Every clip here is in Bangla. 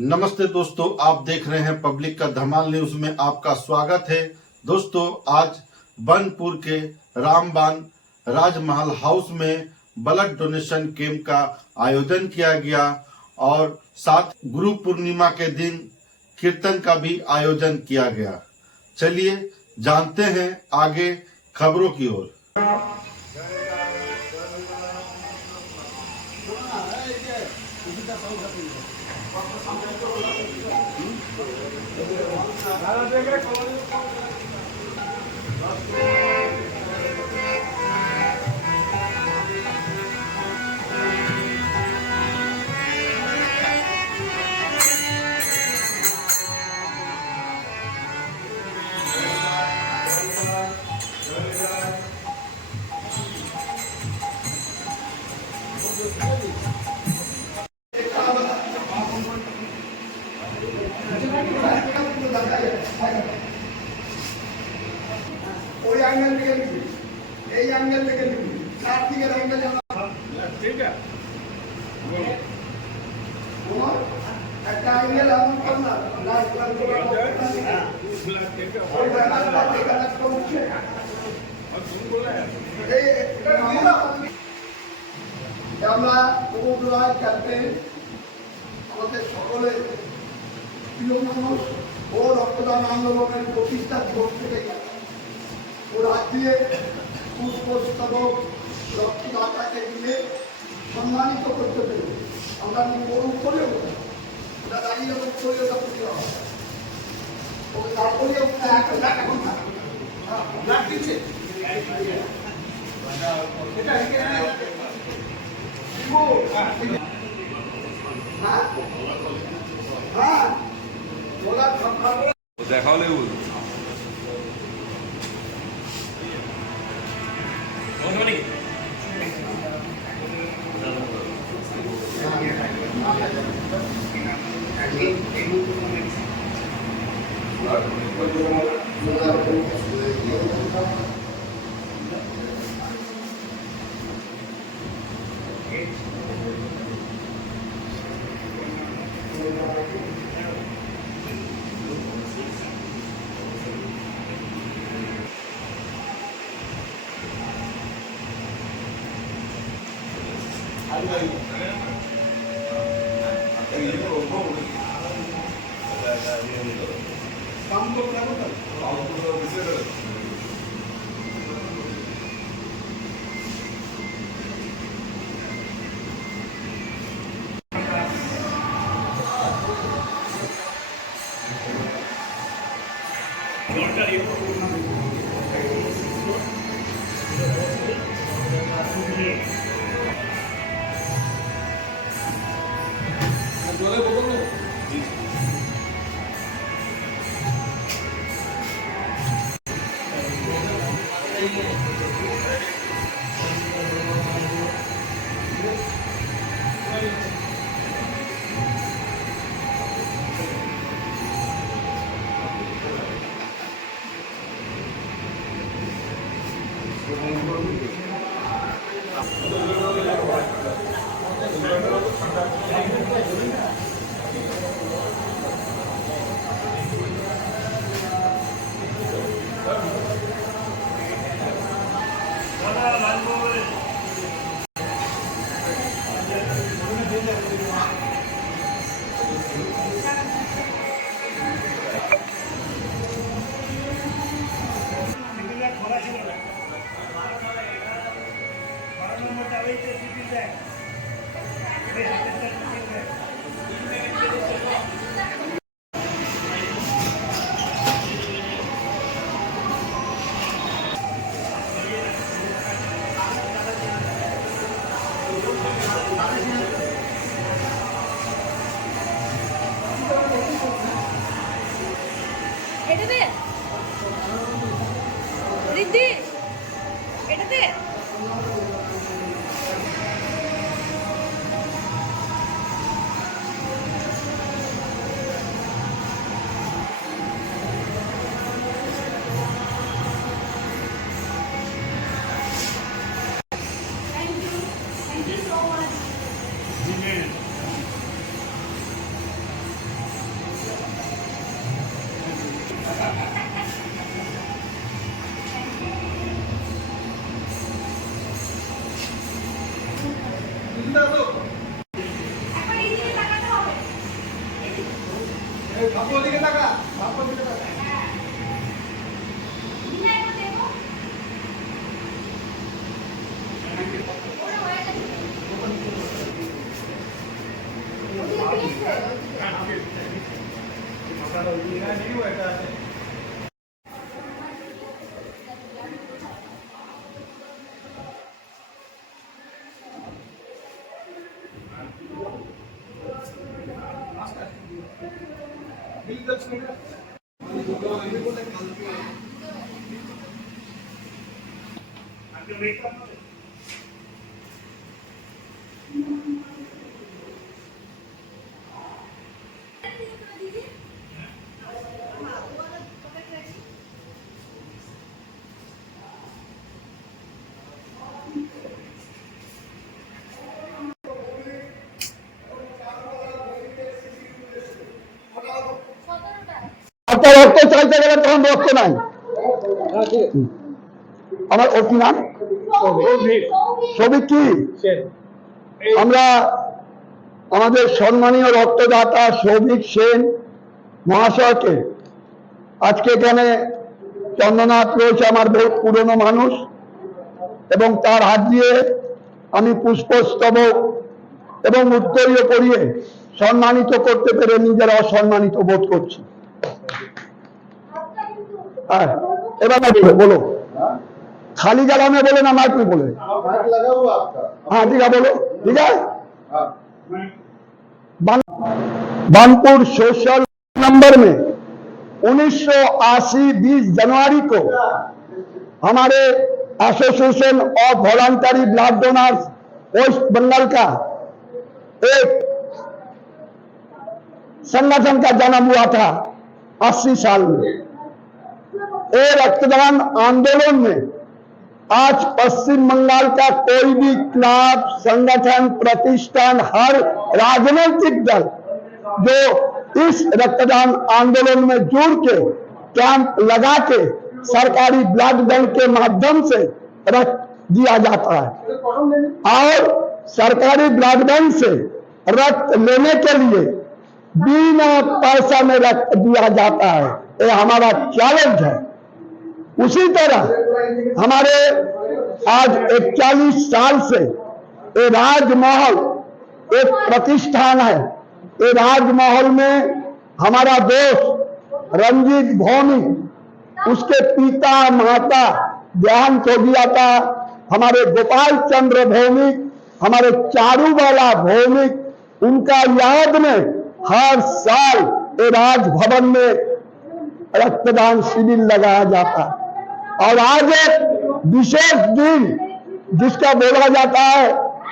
नमस्ते दोस्तों, आप देख रहे हैं पब्लिक का धमाल न्यूज में आपका स्वागत है। दोस्तों, आज बनपुर के रामबान राजमहल हाउस में ब्लड डोनेशन कैंप का आयोजन किया गया और साथ गुरु पूर्णिमा के दिन कीर्तन का भी आयोजन किया गया। चलिए जानते हैं आगे खबरों की ओर। ওই অ্যাঙ্গেল থেকে নিবি, এই অ্যাঙ্গেল থেকে নিবি, চার দিকের অ্যাঙ্গেল জানা ঠিক আছে। একটা অ্যাঙ্গেল এমন কর না, লাইট লাইট করে ওই ব্যানারটা এখানে করছে এই আমরা উপগ্রহ ক্যাপ্টেন আমাদের সকলের প্রিয় মানুষ ও রক্তদান আন্দোলনের প্রতিষ্ঠা দিবস থেকে ও রাজ্যে পুষ্পস্তবক রক্তদাতাকে দিয়ে সম্মানিত করতে পেরে আমরা নির্মূল করেও ওটা দাঁড়িয়ে করেও পুজো হয় ওকে তারপরে এখন দিচ্ছে হ্যাঁ বলা দেখা হলে এটাতে রিদ্ধি এটাতে একবার এই দিকে তাকাতে হবে। হ্যাঁ। দিদা একবার দেখো। ওটা হয়ে গেছে। ওদিকে দিয়েছে, ওদিকে। আপনার রক্ত চাইতে গেলে তখন রক্ত নাই। আমার ওর কি নাম? সবিক কি? আমরা আমাদের সম্মানীয় রক্তদাতা সৌভিক সেন মহাশয়কে আজকে এখানে চন্দ্রনাথ রয়েছে, আমার বহু পুরনো মানুষ, এবং তার হাত দিয়ে আমি পুষ্পস্তবক এবং উত্তরীয় করিয়ে সম্মানিত করতে পেরে নিজের অসম্মানিত বোধ করছি। হ্যাঁ, এবার बोलो खाली जगह में बोले ना माइक में बोले। माइक लगा हुआ आपका? हाँ ठीक है, बोलो। ठीक है, बानपुर सोशल नंबर में 1980 20 जनवरी को हमारे association of voluntary blood donors West Bengal का एक संगठन का जन्म हुआ था 80 साल में। ये रक्तदान आंदोलन में आज पश्चिम बंगाल का कोई भी क्लब, संगठन, प्रतिष्ठान, हर राजनीतिक दल जो इस रक्तदान आंदोलन में जुड़ के कैंप लगा के सरकारी ब्लड बैंक के माध्यम से रक्त दिया जाता है, और सरकारी ब्लड बैंक से रक्त लेने के लिए बिना पैसा में रक्त दिया जाता है। ये हमारा चैलेंज है। उसी तरह हमारे आज 41 साल से ये राजमहल एक प्रतिष्ठान है। ये राजमहल में हमारा दोस्त रंजीत भौमिक, उसके पिता माता देहांत हो गया था, हमारे गोपाल चंद्र भौमिक, हमारे चारूबाला भौमिक, उनका याद में हर साल ये राजभवन में रक्तदान शिविर लगाया जाता है। और आज एक विशेष दिन जिसका बोला जाता है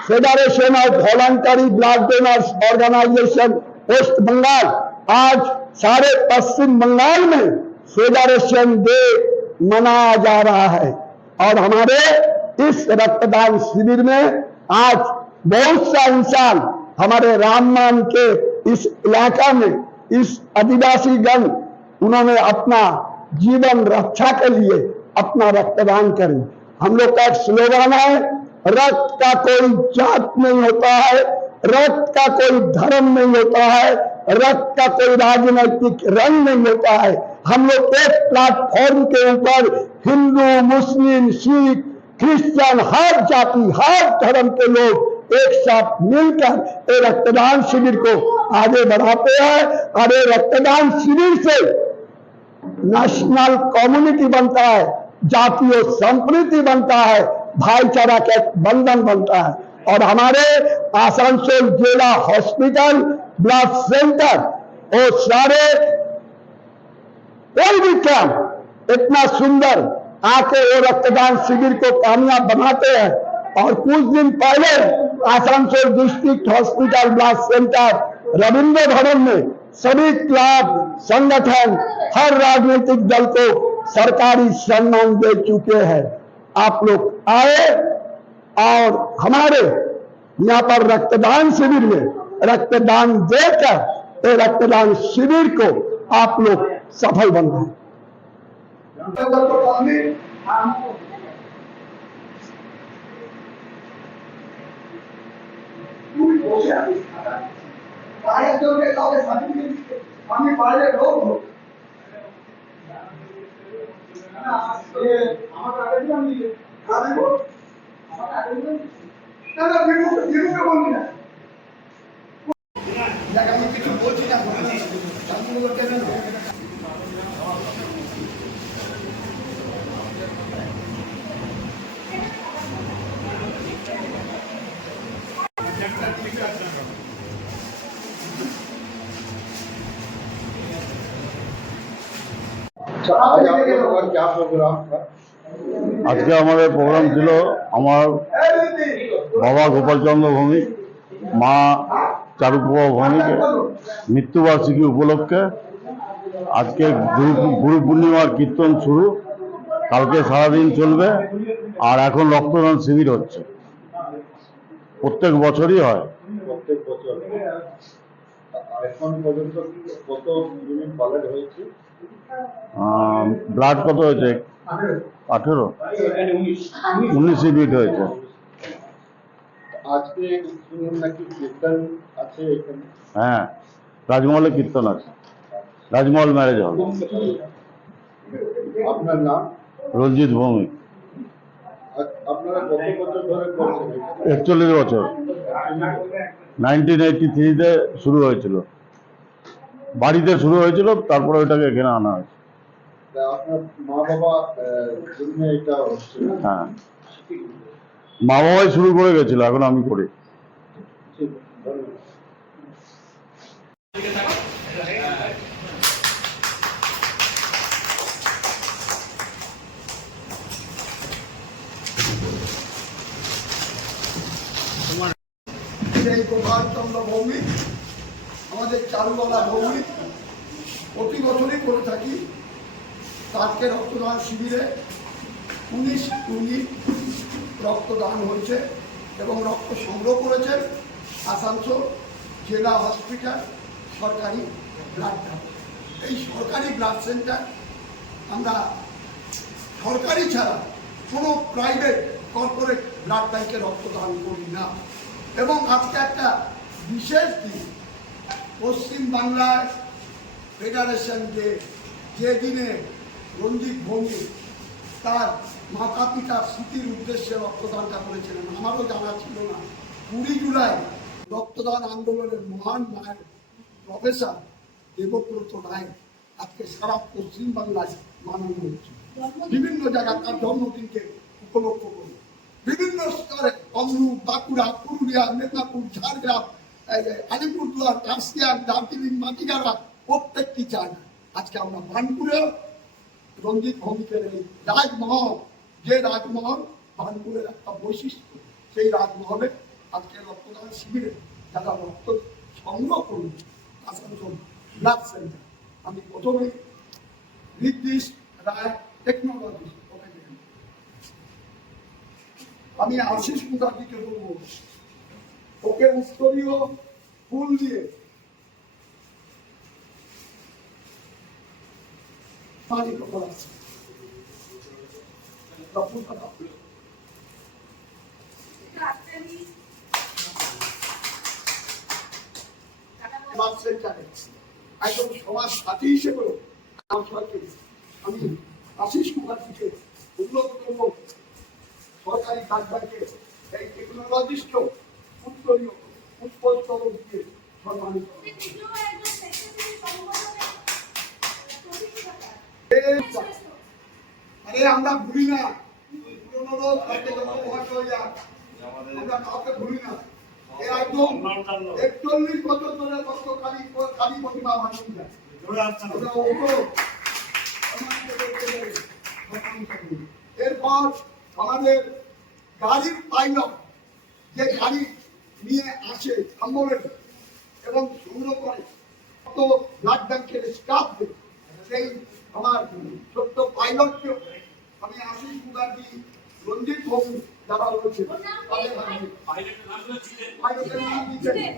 federation of voluntary blood donors organisation West Bengal, आज सारे पश्चिम बंगाल में फेडरेशन डे मनाया जा रहा है। और हमारे इस रक्तदान शिविर में आज बहुत सा इंसान हमारे राममान के इस इलाका में, इस आदिवासी गण, उन्होंने अपना जीवन रक्षा के लिए अपना रक्तदान करें। हम लोग का एक स्लोगन है, रक्त का कोई जात नहीं होता है, रक्त का कोई धर्म नहीं होता है, रक्त का कोई राजनीतिक रंग नहीं होता है। हम लोग एक प्लेटफॉर्म के ऊपर हिंदू, मुस्लिम, सिख, क्रिश्चियन, हर जाति, हर धर्म के लोग एक साथ मिलकर ये रक्तदान शिविर को आगे बढ़ाते हैं। और ये रक्तदान शिविर से नेशनल कम्युनिटी बनता है, जातीय संस्कृति बनता है, भाईचारा का बंधन बनता है। और हमारे आसनसोल जिला हॉस्पिटल, ब्लड सेंटर और सारे कोई भी कैंप इतना सुंदर आके वो रक्तदान शिविर को कामयाब बनाते हैं। और कुछ दिन पहले Asansol district hospital blood centre Ravindra Bhavan में सभी क्लब, संगठन, हर राजनीतिक दल को सरकारी सम्मान दे चुके हैं। आप लोग आए और हमारे यहाँ पर रक्तदान शिविर में रक्तदान देकर ये रक्तदान शिविर को आप लोग सफल बनाएं। বসে আছি বাইরের জন্য কাউকে সার্টিফিকেট দিতে আমি বাইরে লোক হোক আমার আগে আমি কাঁদবো আমার আগে না না বিরুদ্ধে বলবি না দেখ আমি কিছু বলছি না আমি কেন आज आप लोगों का क्या प्रोग्राम था? আজকে আমাদের প্রোগ্রাম ছিল আমার বাবা গোপালচন্দ্র ভৌমিক, মা চারুপ্রভা ভৌমিকের মৃত্যুবার্ষিকী উপলক্ষে আজকে গুরু পূর্ণিমার কীর্তন শুরু, কালকে সারাদিন চলবে। আর এখন রক্তদান শিবির হচ্ছে, প্রত্যেক বছরই হয়। প্রত্যেক বছর এখন পর্যন্ত কত ইউনিট ব্লাড হয়েছে? ব্লাড কত হয়েছে? 18 19 ইউনিট হয়েছে। আজকে শুনুন নাকি কীর্তন আছে এখানে? হ্যাঁ, রাজমহলে কীর্তন আছে, রাজমহল ম্যারেজ হল। আপনার নাম? রঞ্জিত ভৌমিক। আপনারা কত বছর ধরে করছেন? 41 বছর। 1983-তে শুরু হয়েছিল, বাড়িতে শুরু হয়েছিল, তারপরে ওইটাকে এখানে আনা হয়েছে। তা আপনার মা বাবা জন্য এটা হচ্ছে? হ্যাঁ, মা বাবাই শুরু করে গেছিল, এখন আমি করি। ঠিক, ধন্যবাদ। এই গোপালচন্দ্র ভৌমিক আমাদের চারুবালা ভৌমিক প্রতি বছরই করে থাকি। আজকে রক্তদান শিবিরে 19 ইউনিট রক্তদান হয়েছে এবং রক্ত সংগ্রহ করেছেন আসানসোল জেলা হসপিটাল সরকারি ব্লাড ব্যাংক। এই সরকারি ব্লাড সেন্টার আমরা সরকারি ছাড়া কোনো প্রাইভেট কর্পোরেট ব্লাড ব্যাংকে রক্তদান করি না। এবং আজকে একটা বিশেষ দিন, পশ্চিমবাংলার ফেডারেশন ডে, যে দিনে রঞ্জিত ভৌমিক তার মাতা পিতার স্মৃতির উদ্দেশ্যে রক্তদানটা করেছিলেন। আমারও জানা ছিল না। 20 জুলাই রক্তদান আন্দোলনের মহান নায়ক প্রফেসর দেবব্রত রায় আজকে সারা পশ্চিমবাংলায় মানানো হচ্ছে। বিভিন্ন জায়গায় তার জন্মদিনকে উপলক্ষ করে বিভিন্ন স্তরে তমলুক, বাঁকুড়া, পুরুলিয়া, মেদিনীপুর, ঝাড়গ্রাম, আলিপুরদুয়ার, কাশিয়ার, দার্জিলিং, মাটিগাড়া প্রত্যেকটি জায়গা আজকে আমরা বার্নপুরে রঞ্জিত ভৌমিকের এই রাজমহল, যে রাজমহল বার্নপুরের একটা বৈশিষ্ট্য, সেই রাজমহলে আজকে রক্তদান শিবিরে যারা রক্ত সংগ্রহ করুন আসানসোল ব্লাড সেন্টার। আমি প্রথমে ঋদ্ধিশ রায় টেকনোলজি, আমি আশিস মুখার্জিকে বলবো ওকে উত্তরীয় ফুল দিয়ে পানি করাচ্ছে। একদম সমাজ সাথী হিসেবে আমি আশিস মুখার্জিকে অনুরোধ করবো সরকারি কাজবাকে এই টেকনোলজিস্ট উত্তরীয় পুষ্পস্তবক দিয়ে সম্মানিত। আরে আমরা ভুলি না, পুরোনো লোক আমরা কাউকে ভুলি না। একদম 41 বছর ধরে কত খালি প্রতিমা ভাষণ যায়। এরপর আমাদের গাড়ির পাইলট যে গাড়ি নিয়ে আসে অ্যাম্বুলেন্স এবং সংগ্রহ করে কত ব্লাড ব্যাংকের স্টাফদের, সেই আমার ছোট্ট পাইলটকেও আমি আশিস মুখার্জি, রঞ্জিত ভৌমিক যারা রয়েছে তাদের পাইলটের নাম দিচ্ছেন।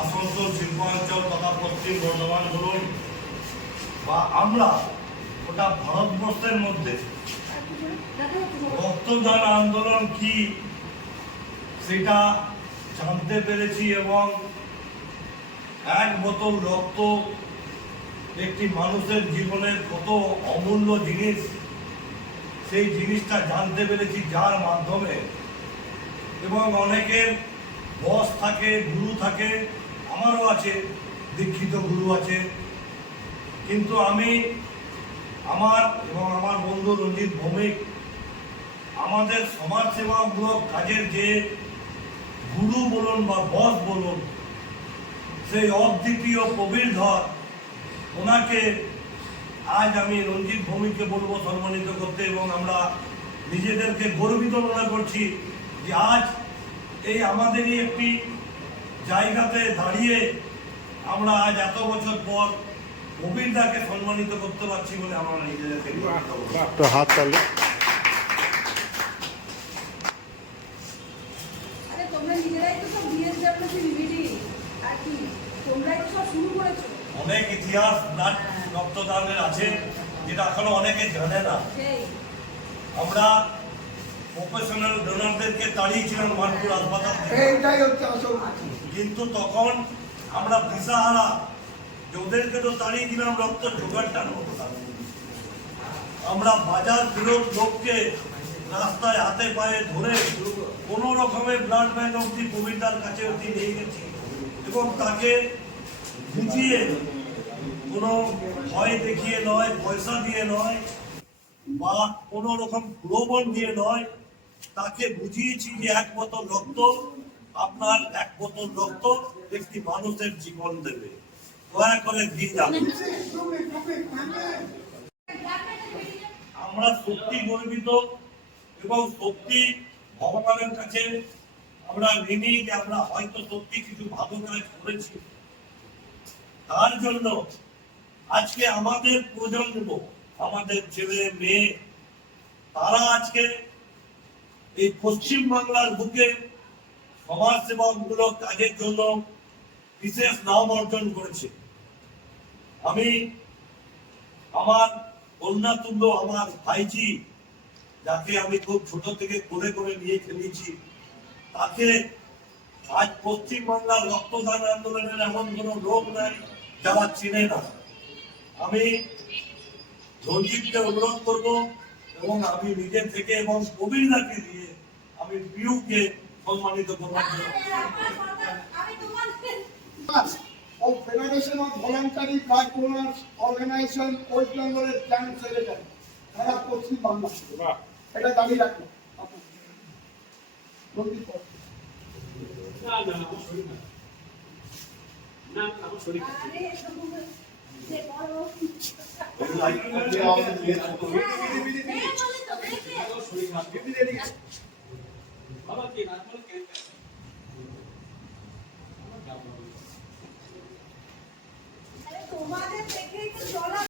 আসানসোল শিল্পাঞ্চল তথা পশ্চিম বর্ধমান বলুন বা আমরা ওটা ভারতবর্ষের মধ্যে রক্তদান আন্দোলন কি সেটা জানতে পেরেছি এবং এক বোতল রক্ত একটি মানুষের জীবনের কত অমূল্য জিনিস সেই জিনিসটা জানতে পেরেছি যার মাধ্যমে। এবং অনেকের বস থাকে, গুরু থাকে, আমারও আছে, দীক্ষিত গুরু আছে, কিন্তু আমি আমার এবং আমার বন্ধু রঞ্জিত ভৌমিক আমাদের সমাজসেবামূলক কাজের যে গুরু বলুন বা বস বলুন, সেই অদ্বিতীয় প্রবীরধর ওনাকে আজ আমি রঞ্জিত ভৌমিককে বলবো সম্মানিত করতে। এবং আমরা নিজেদেরকে গর্বিত মনে করছি যে আজ এই আমাদেরই একটি জায়গাতে দাঁড়িয়ে আমরা আজ এত বছর পর প্রবীরদাকে সম্মানিত করতে পারছি বলে আমরা নিজেদেরকে গর্বিত মনে করছি। তো হাত তাহলে আরে তোমরা নিজেরাই তো সব বিএসডব্লিউসি আর কি তোমরাই তো সব শুরু করেছো। অনেক ইতিহাস রক্তদানের আছে যেটা এখনো অনেকে জানে না। সেই আমরা প্রফেশনাল ডোনারদেরকে তাড়িয়েছিলাম মানপুর হাসপাতাল থেকে, এইটাই হচ্ছে আসল। কিন্তু তখন আমরা দিশাহারা যে ওদেরকে তো তাড়িয়ে দিলাম, রক্ত জোগাড়টা হতো না। আমরা বাজার বিরোধ লোককে রাস্তায় হাতে পায়ে ধরে কোনো রকমের ব্লাড ব্যাংক অব্দি প্রবীরদার কাছে অব্দি নিয়ে গেছি এবং তাকে বুঝিয়ে, কোনো ভয় দেখিয়ে নয়, পয়সা দিয়ে নয় বা কোনো রকম প্রলোভন দিয়ে নয়, তাকে বুঝিয়েছি যে এক বোতল রক্ত, আপনার এক বোতল রক্ত একটি মানুষের জীবন দেবে, দয়া করে দিয়ে যাবেন। আমরা সত্যি গর্বিত এবং সত্যি ভগবানের কাছে আমরা ঋণী যে আমরা হয়তো সত্যি কিছু ভালো কাজ করেছি। তার জন্য আজকে আমাদের প্রজন্ম, আমাদের ছেলে মেয়ে, তারা আজকে এই পশ্চিম বাংলার বুকে সমাজসেবামূলক কাজের জন্য বিশেষ নাম অর্জন করেছে। আমি আমার কন্যাতুল্য আমার ভাইজি, যাকে আমি খুব ছোট থেকে কোলে করে নিয়ে খেলেছি, তাকে আজ পশ্চিম বাংলার রক্তদান আন্দোলনের এমন কোনো লোক নাই যারা চিনে না। আমি রঞ্জিতকে অনুরোধ করবো এবং আমি নিজে থেকে এবং প্রবীরদাকে দিয়ে আমি পিউকে সম্মানিত করবার জন্য আমি তোমাদের of Federation of Voluntary Blood Donors Organization West Bengal Joint Secretary সারা পশ্চিম বাংলা। এটা দাঁড়িয়ে রাখলো আরে যে বড় তোমাদের দেখেই তো চলা